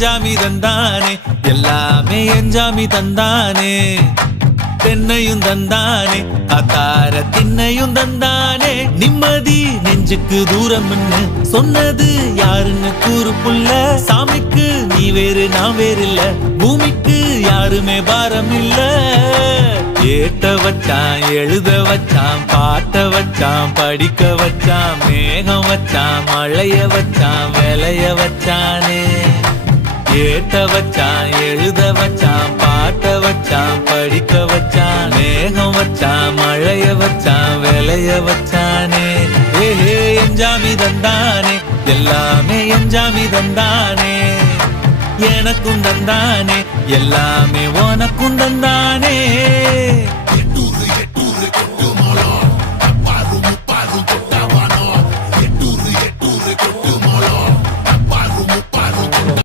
எஞ்சாமி தந்தானே எல்லாமே எஞ்சாமி தந்தானே தென்னையும் தந்தானே அத்தார திண்ணையும் தந்தானே நிம்மதி நெஞ்சுக்கு தூரம் சொன்னது யாருன்னு கூறு புள்ள சாமிக்கு நீ வேறு நான் வேறு இல்ல பூமிக்கு யாருமே பாரம் இல்ல ஏத்த வச்சான் எழுத வச்சான் பாட்ட வச்சான் படிக்க வச்சான் மேகம் வச்சான் மழைய வச்சான் விளைய வச்சானே ஏத்த வச்சான் எழுத வச்சான் பாட்ட வச்சான் படிக்க வச்சான் மேகம் வச்சான் மழைய வச்சான் விளைய வச்சானே ஏஹே எஞ்சாமி தந்தானே எல்லாமே எஞ்சாமி தந்தானே எனக்கும் தந்தானே எல்லாமே உனக்கும் தந்தானே